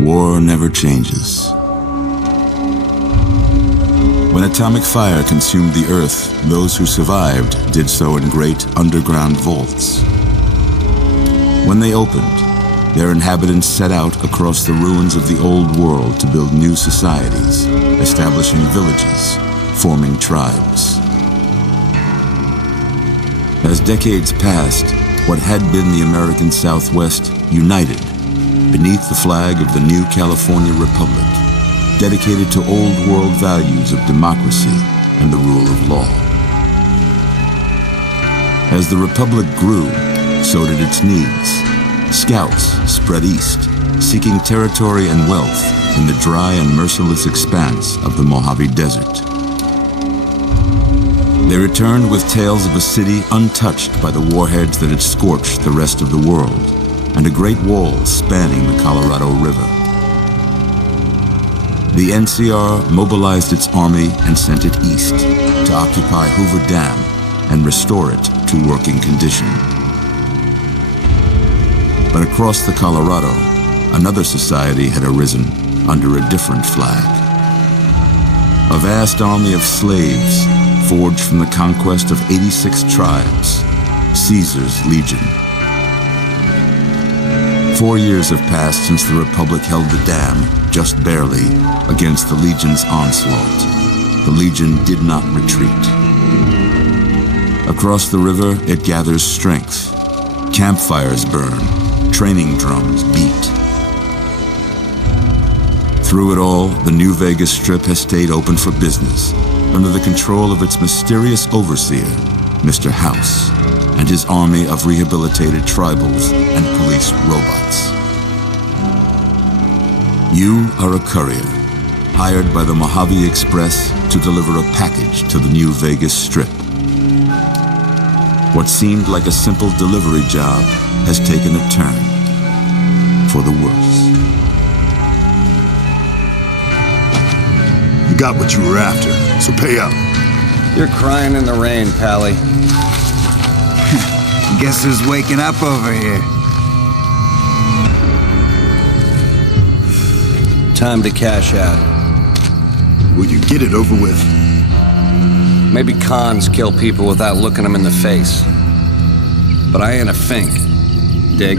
War never changes. When atomic fire consumed the Earth, those who survived did so in great underground vaults. When they opened, their inhabitants set out across the ruins of the old world to build new societies, establishing villages, forming tribes. As decades passed, what had been the American Southwest united beneath the flag of the new California Republic, dedicated to old world values of democracy and the rule of law. As the Republic grew, so did its needs. Scouts spread east, seeking territory and wealth in the dry and merciless expanse of the Mojave Desert. They returned with tales of a city untouched by the warheads that had scorched the rest of the world, and a great wall spanning the Colorado River. The NCR mobilized its army and sent it east to occupy Hoover Dam and restore it to working condition. But across the Colorado, another society had arisen under a different flag. A vast army of slaves forged from the conquest of 86 tribes, Caesar's Legion. 4 years have passed since the Republic held the dam, just barely, against the Legion's onslaught. The Legion did not retreat. Across the river, it gathers strength. Campfires burn, training drums beat. Through it all, the New Vegas Strip has stayed open for business, under the control of its mysterious overseer, Mr. House, and his army of rehabilitated tribals and police robots. You are a courier, hired by the Mojave Express to deliver a package to the New Vegas Strip. What seemed like a simple delivery job has taken a turn for the worse. You got what you were after, so pay up. You're crying in the rain, Pally. Guess who's waking up over here? Time to cash out. Will you get it over with? Maybe cons kill people without looking them in the face. But I ain't a fink. Dig?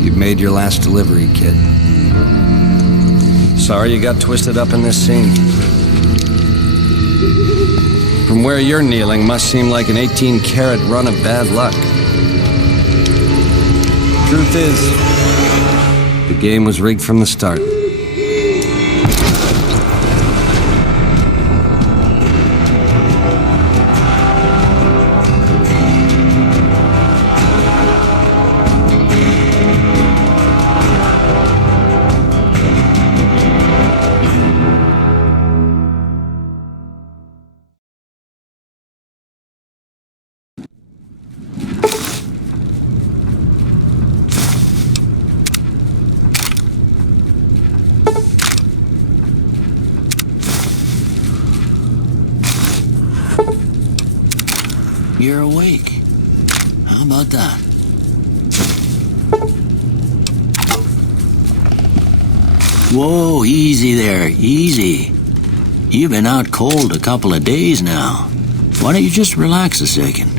You've made your last delivery, kid. Sorry you got twisted up in this scene. From where you're kneeling must seem like an 18-carat run of bad luck. Truth is, the game was rigged from the start. You're awake. How about that? Whoa, easy there, easy. You've been out cold a couple of days now. Why don't you just relax a second?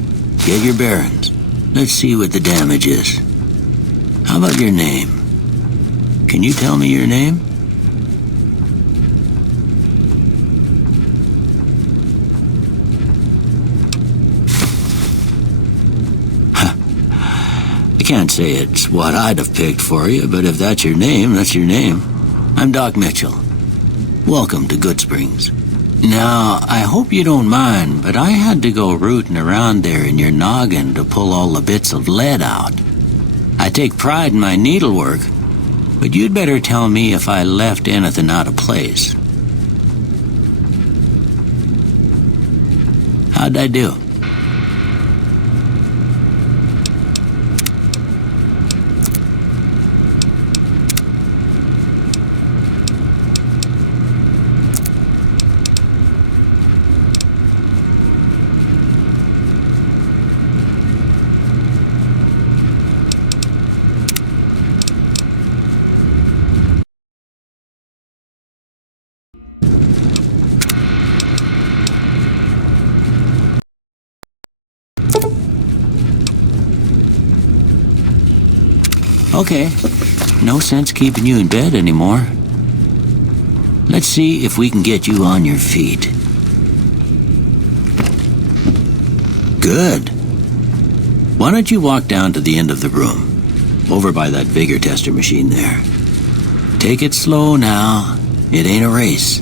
Get your bearings. Let's see what the damage is. How about your name? Can you tell me your name? I can't say it's what I'd have picked for you, but if that's your name, that's your name. I'm Doc Mitchell. Welcome to Goodsprings. Now, I hope you don't mind, but I had to go rooting around there in your noggin to pull all the bits of lead out. I take pride in my needlework, but you'd better tell me if I left anything out of place. How'd I do? Okay, no sense keeping you in bed anymore. Let's see if we can get you on your feet. Good. Why don't you walk down to the end of the room, over by that vigor tester machine there. Take it slow now. It ain't a race.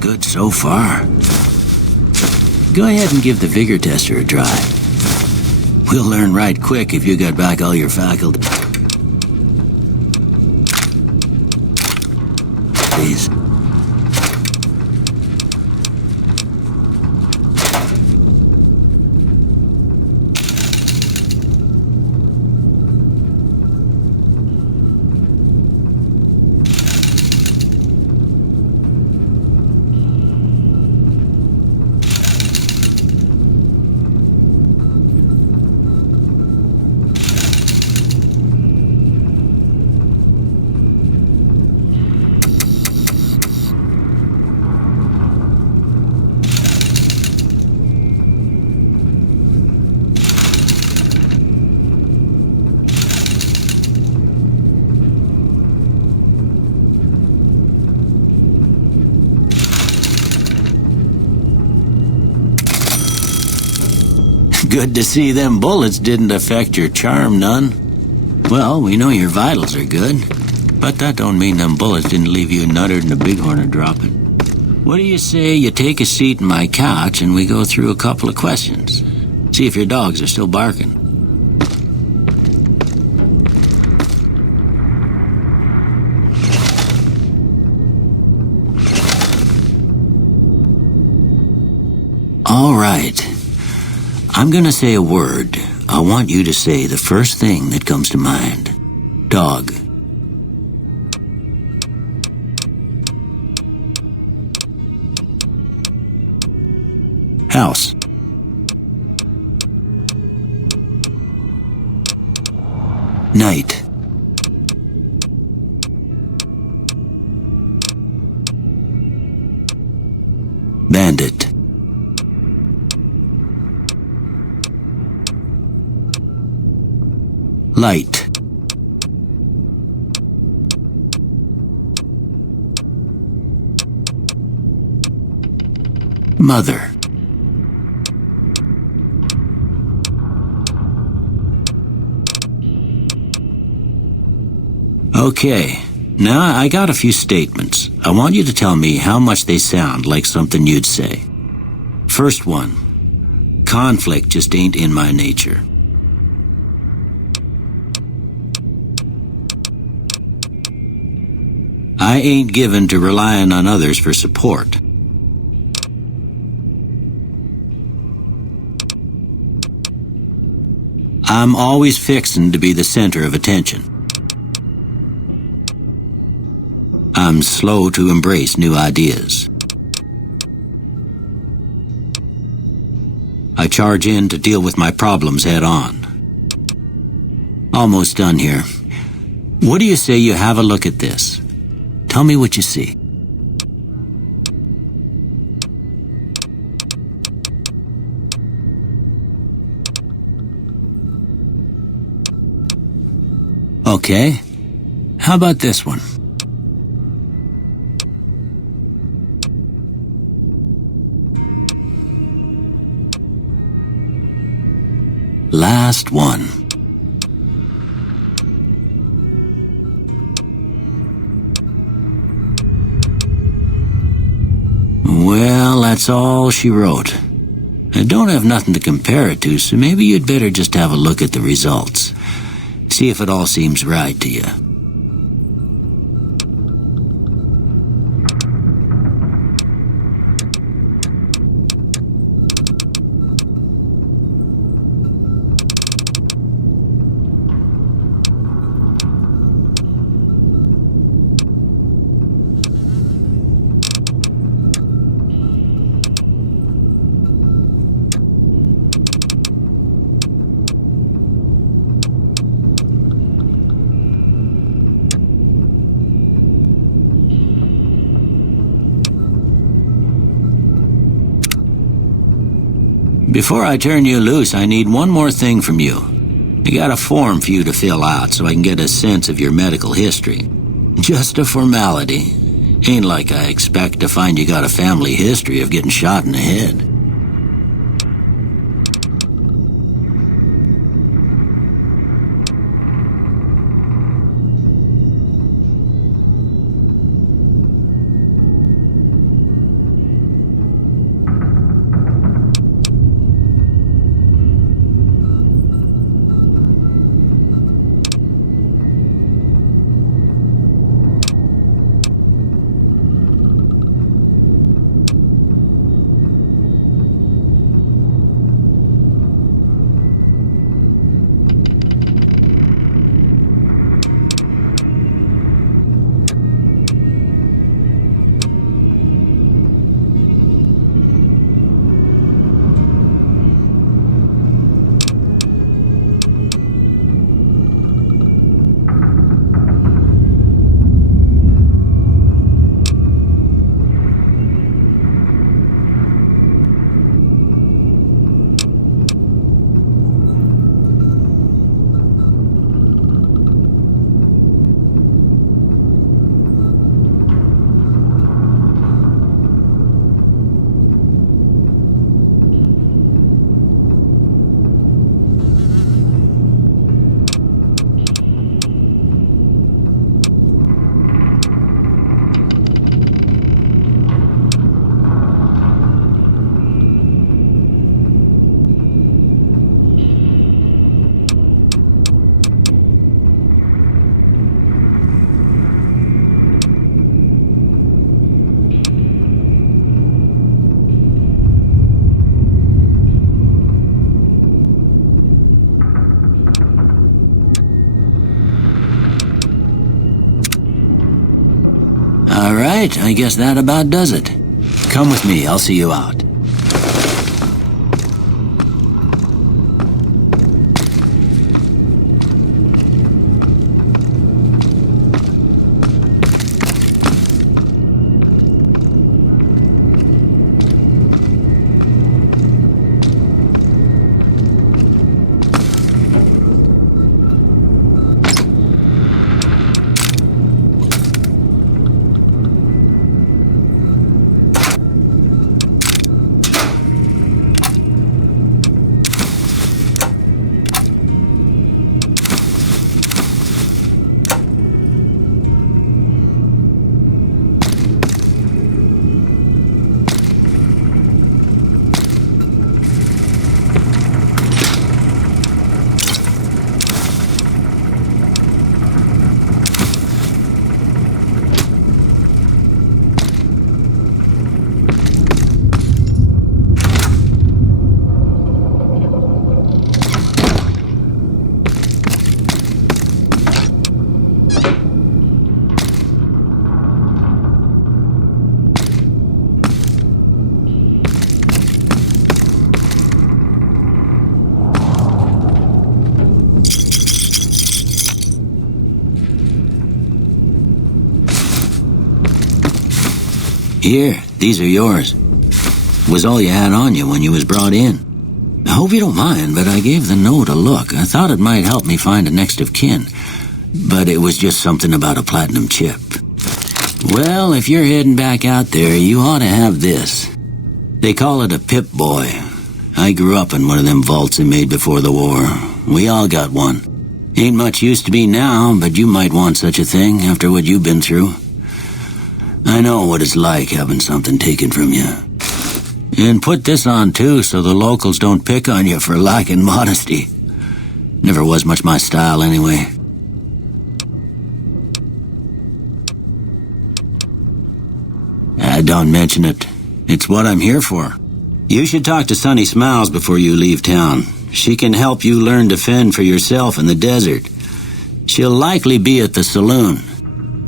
Good so far. Go ahead and give the vigor tester a try. We'll learn right quick if you got back all your faculties. Please. Good to see them bullets didn't affect your charm none. Well, we know your vitals are good, but that don't mean them bullets didn't leave you nuttered and a bighorn dropping. What do you say you take a seat in my couch and we go through a couple of questions? See if your dogs are still barking. All right. I'm gonna say a word. I want you to say the first thing that comes to mind. Dog. House. Night. Bandit. Light. Mother. Okay, Now, I got a few statements. I want you to tell me how much they sound like something you'd say. First one. Conflict just ain't in my nature. I ain't given to relying on others for support. I'm always fixin' to be the center of attention. I'm slow to embrace new ideas. I charge in to deal with my problems head on. Almost done here. What do you say you have a look at this? Tell me what you see. Okay. How about this one? Last one. Well, that's all she wrote. I don't have nothing to compare it to, so maybe you'd better just have a look at the results. See if it all seems right to you. Before I turn you loose, I need one more thing from you. I got a form for you to fill out so I can get a sense of your medical history. Just a formality. Ain't like I expect to find you got a family history of getting shot in the head. All right, I guess that about does it. Come with me, I'll see you out. Here, these are yours. Was all you had on you when you was brought in. I hope you don't mind, but I gave the note a look. I thought it might help me find a next of kin, but it was just something about a platinum chip. Well, if you're heading back out there, you ought to have this. They call it a Pip-Boy. I grew up in one of them vaults they made before the war. We all got one. Ain't much use to be now, but you might want such a thing after what you've been through. I know what it's like having something taken from you. And put this on too, so the locals don't pick on you for lacking modesty. Never was much my style anyway. Don't mention it. It's what I'm here for. You should talk to Sunny Smiles before you leave town. She can help you learn to fend for yourself in the desert. She'll likely be at the saloon.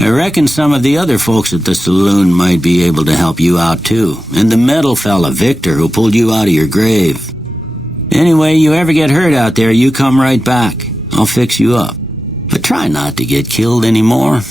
I reckon some of the other folks at the saloon might be able to help you out too. And the metal fella, Victor, who pulled you out of your grave. Anyway, you ever get hurt out there, you come right back. I'll fix you up. But try not to get killed anymore.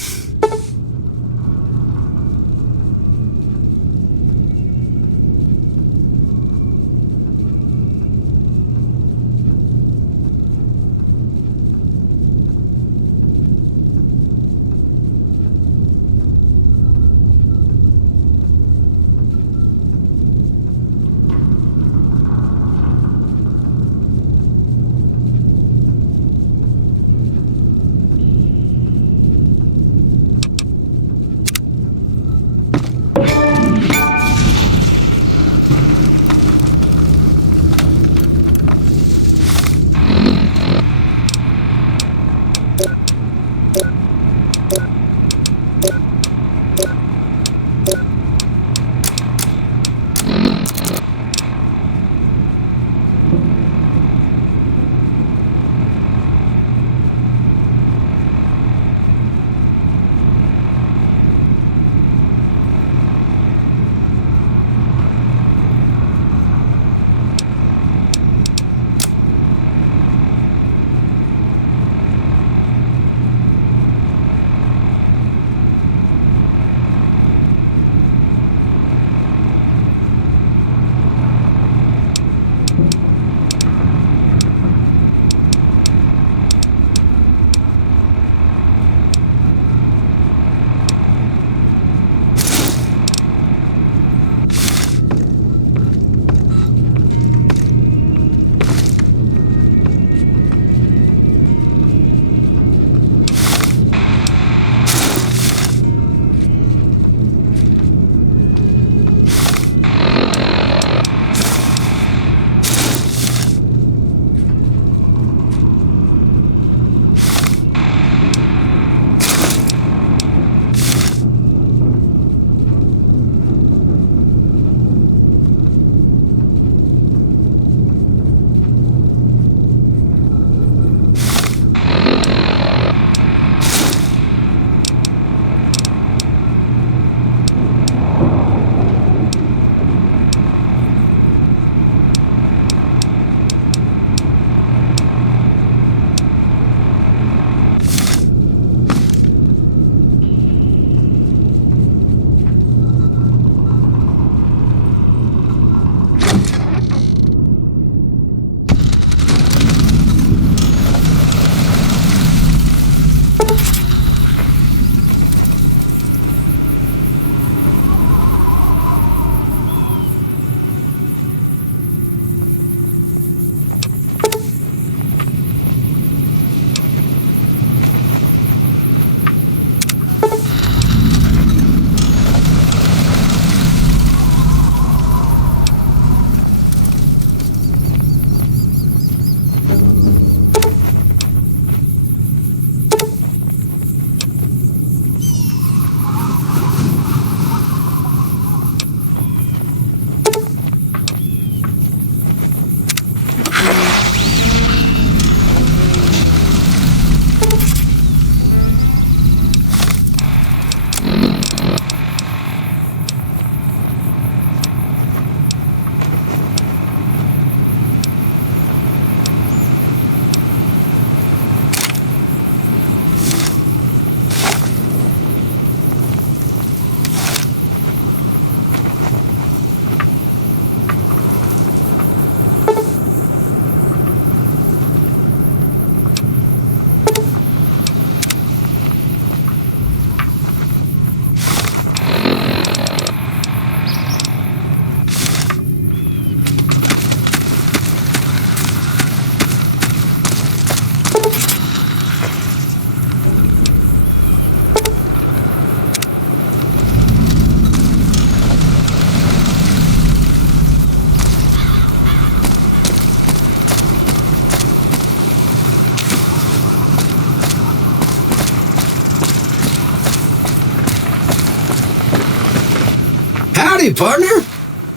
partner?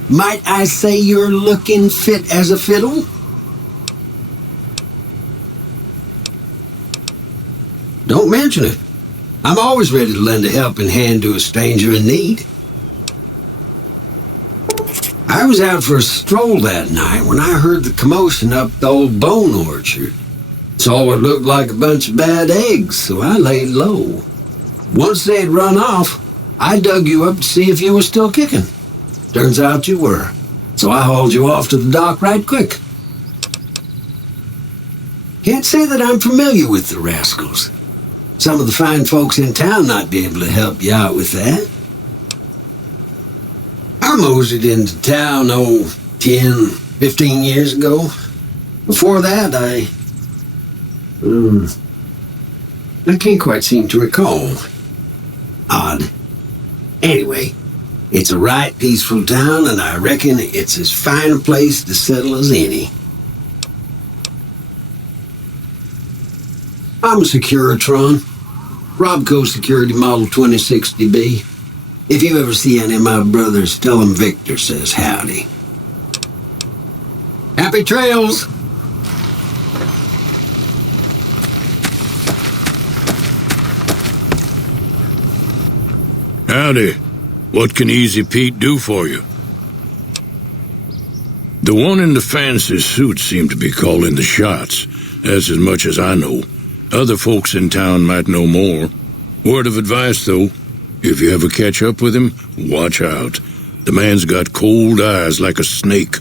Might I say you're looking fit as a fiddle? Don't mention it. I'm always ready to lend a helping hand to a stranger in need. I was out for a stroll that night when I heard the commotion up the old bone orchard. Saw what looked like a bunch of bad eggs, so I laid low. Once they had run off, I dug you up to see if you were still kicking. Turns out you were, so I hauled you off to the dock right quick. Can't say that I'm familiar with the rascals. Some of the fine folks in town might be able to help you out with that. I moseyed into town, 10, 15 years ago. Before that, I can't quite seem to recall. Odd. Anyway, it's a right peaceful town, and I reckon it's as fine a place to settle as any. I'm a Securitron. Robco Security Model 2060B. If you ever see any of my brothers, tell them Victor says howdy. Happy trails! Howdy. What can Easy Pete do for you? The one in the fancy suit seemed to be calling the shots. That's as much as I know. Other folks in town might know more. Word of advice, though, if you ever catch up with him, watch out. The man's got cold eyes like a snake.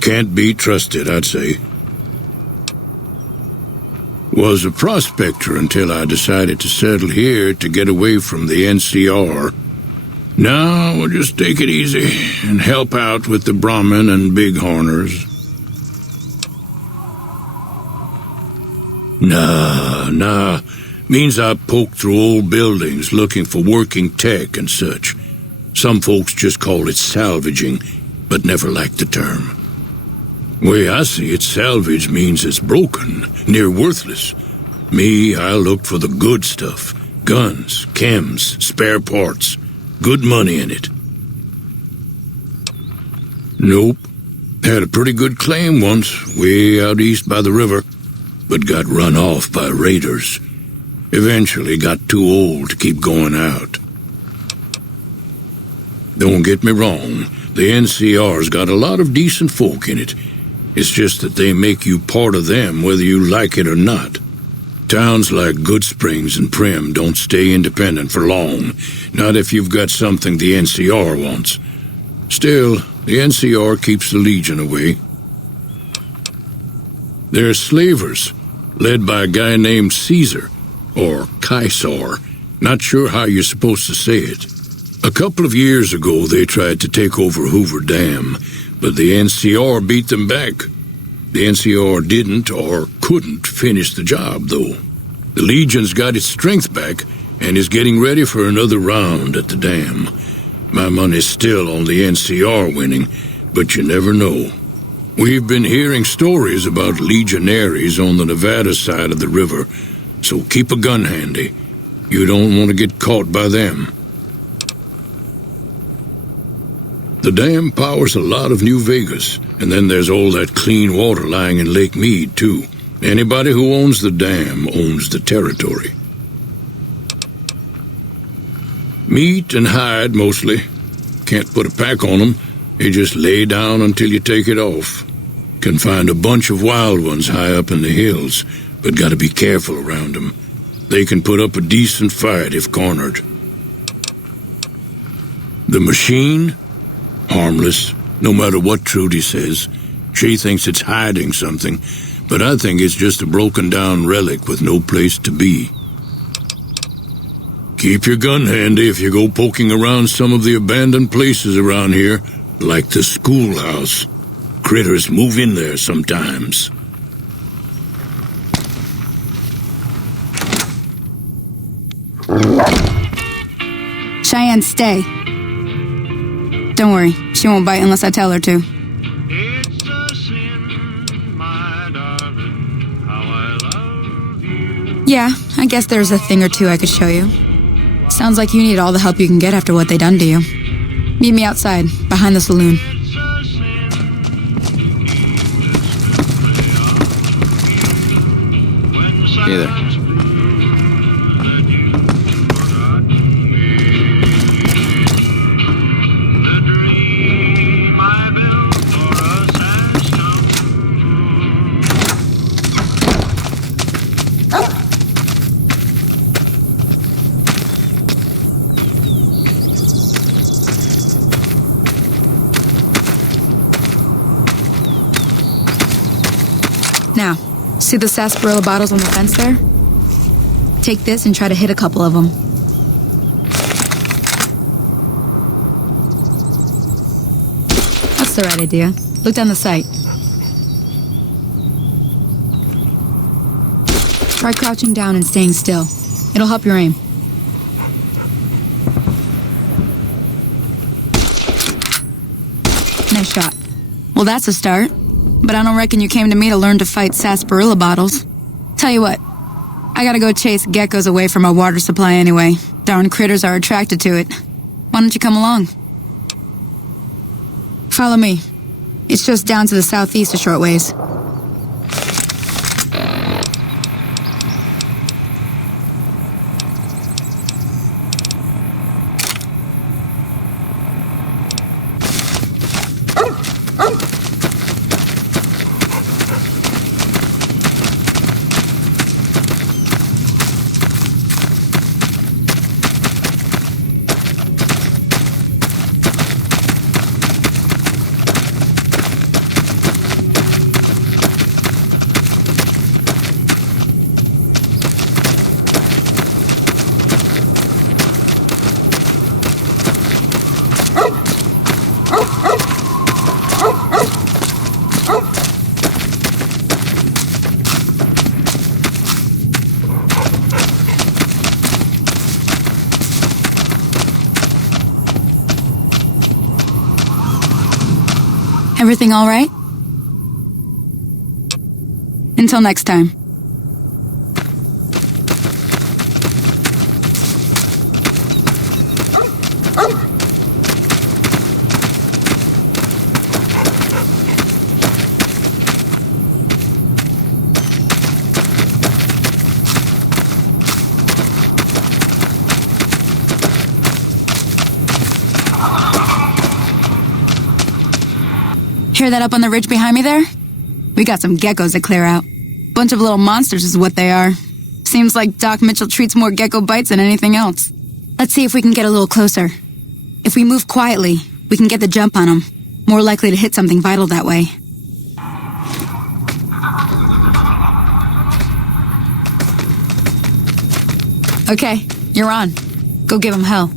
Can't be trusted, I'd say. Was a prospector until I decided to settle here to get away from the NCR. Now we'll just take it easy and help out with the Brahmin and Bighorners. Nah. Means I poke through old buildings looking for working tech and such. Some folks just call it salvaging, but never liked the term. Way I see it, salvage means it's broken, near worthless. Me, I looked for the good stuff. Guns, chems, spare parts. Good money in it. Nope. Had a pretty good claim once, way out east by the river, but got run off by raiders. Eventually got too old to keep going out. Don't get me wrong, the NCR's got a lot of decent folk in it. It's just that they make you part of them whether you like it or not. Towns like Goodsprings and Prim don't stay independent for long, not if you've got something the NCR wants. Still, the NCR keeps the Legion away. They're slavers, led by a guy named Caesar, or Caesar, not sure how you're supposed to say it. A couple of years ago they tried to take over Hoover Dam, but the NCR beat them back. The NCR didn't or couldn't finish the job, though. The Legion's got its strength back and is getting ready for another round at the dam. My money's still on the NCR winning, but you never know. We've been hearing stories about legionaries on the Nevada side of the river, so keep a gun handy. You don't want to get caught by them. The dam powers a lot of New Vegas, and then there's all that clean water lying in Lake Mead, too. Anybody who owns the dam owns the territory. Meat and hide, mostly. Can't put a pack on them. You just lay down until you take it off. Can find a bunch of wild ones high up in the hills, but gotta be careful around them. They can put up a decent fight if cornered. The machine? Harmless, no matter what Trudy says. She thinks it's hiding something, but I think it's just a broken-down relic with no place to be. Keep your gun handy if you go poking around some of the abandoned places around here, like the schoolhouse. Critters move in there sometimes. Cheyenne, stay. Don't worry, she won't bite unless I tell her to. It's a sin, my darling, how I love you. Yeah, I guess there's a thing or two I could show you. Sounds like you need all the help you can get after what they done to you. Meet me outside, behind the saloon. It's a sin to keep this memory of you. When Either. silence proves that you've forgotten me. The dream I built for us has come Now, see the sarsaparilla bottles on the fence there? Take this and try to hit a couple of them. That's the right idea. Look down the sight. Try crouching down and staying still. It'll help your aim. Nice shot. Well, that's a start. But I don't reckon you came to me to learn to fight sarsaparilla bottles. Tell you what, I gotta go chase geckos away from our water supply anyway. Darn critters are attracted to it. Why don't you come along? Follow me. It's just down to the southeast a short ways. Everything all right? Until next time. Hear that up on the ridge behind me there? We got some geckos to clear out. Bunch of little monsters is what they are. Seems like Doc Mitchell treats more gecko bites than anything else. Let's see if we can get a little closer. If we move quietly, we can get the jump on them. More likely to hit something vital that way. Okay, you're on. Go give them hell.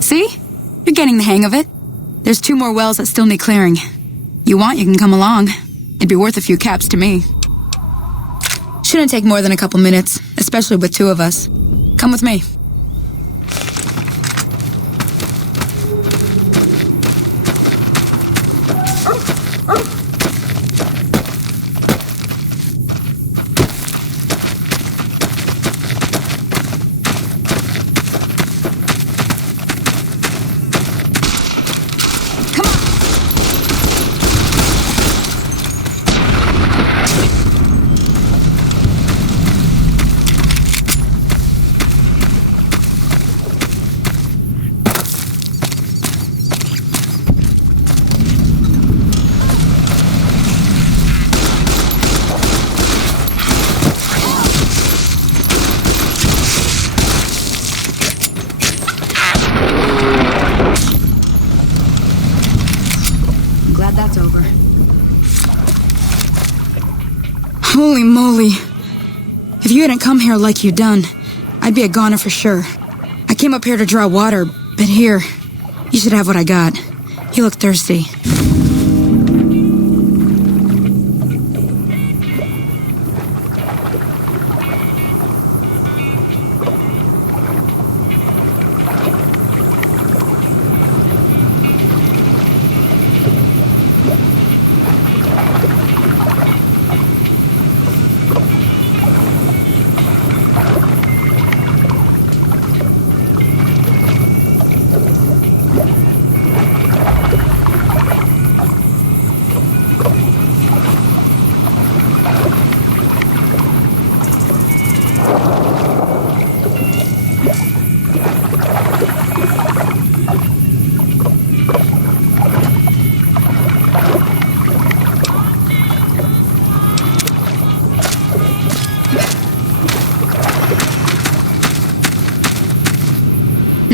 See? You're getting the hang of it. There's 2 more wells that still need clearing. You want, you can come along. It'd be worth a few caps to me. Shouldn't take more than a couple minutes, especially with 2 of us. Come with me. Holy moly. If you hadn't come here like you done, I'd be a goner for sure. I came up here to draw water, but here, you should have what I got. You look thirsty.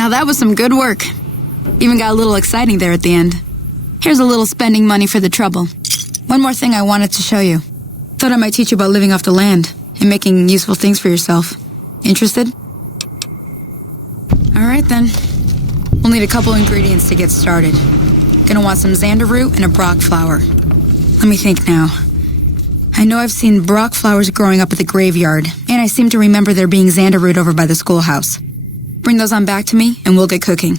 Now that was some good work. Even got a little exciting there at the end. Here's a little spending money for the trouble. One more thing I wanted to show you. Thought I might teach you about living off the land and making useful things for yourself. Interested? Alright then. We'll need a couple ingredients to get started. Gonna want some xander root and a brock flower. Let me think now. I know I've seen brock flowers growing up at the graveyard, and I seem to remember there being xander root over by the schoolhouse. Bring those on back to me, and we'll get cooking.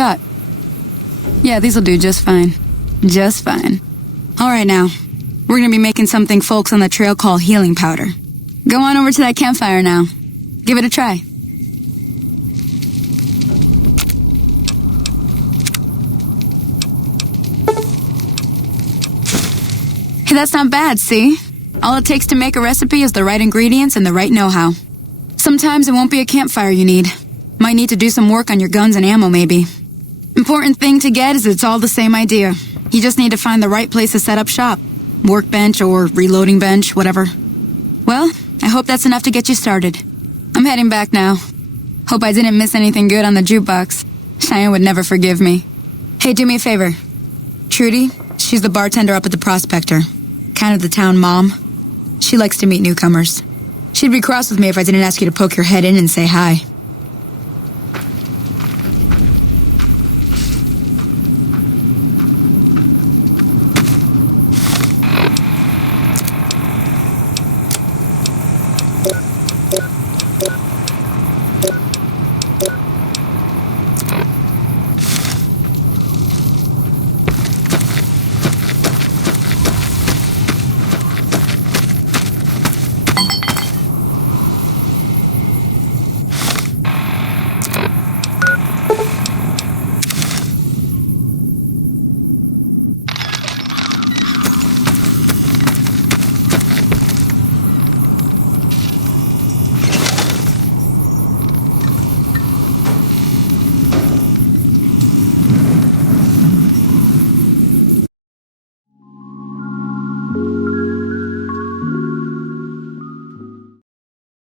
got? Yeah, these'll do just fine. Just fine. Alright now, we're gonna be making something folks on the trail call healing powder. Go on over to that campfire now. Give it a try. Hey, that's not bad, see? All it takes to make a recipe is the right ingredients and the right know-how. Sometimes it won't be a campfire you need. Might need to do some work on your guns and ammo, maybe. Important thing to get is it's all the same idea. You just need to find the right place to set up shop. Workbench or reloading bench, whatever. Well, I hope that's enough to get you started. I'm heading back now. Hope I didn't miss anything good on the jukebox. Cheyenne would never forgive me. Hey, do me a favor. Trudy, she's the bartender up at the Prospector. Kind of the town mom. She likes to meet newcomers. She'd be cross with me if I didn't ask you to poke your head in and say hi.